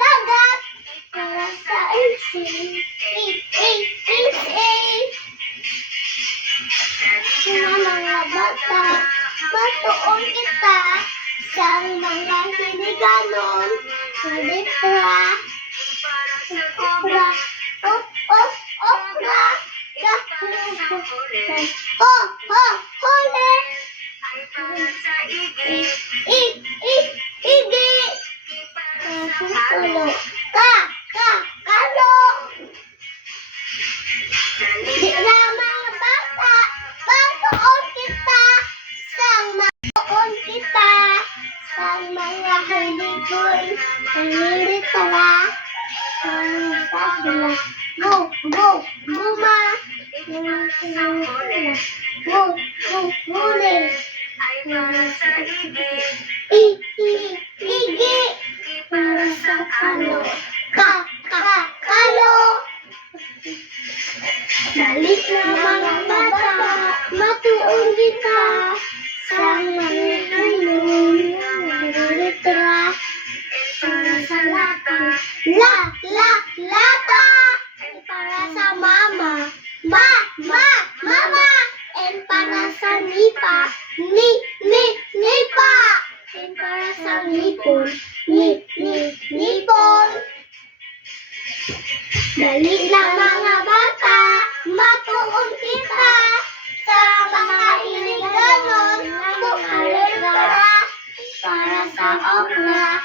Dagat. Para sa isip. Mga bata, matuon kita sa mga hiniganon. Litra. Okra. Okra. Huli. Igi. Kalo. Kalo. Di na mga bata, matuon kita sa mga haligon. Litra. Guma. Huli. Igi. Para sa kalo. Kalo. Balik na mga bata, matuon kita sa mga haligon. Litra. Para sa lata. Lata. Para sa mama. Mama. And para sa nipa. Nipa. And para sa nipon. Nipon. Dali na mga bata, matuon kita sa mga hiniganon. Para sa okra.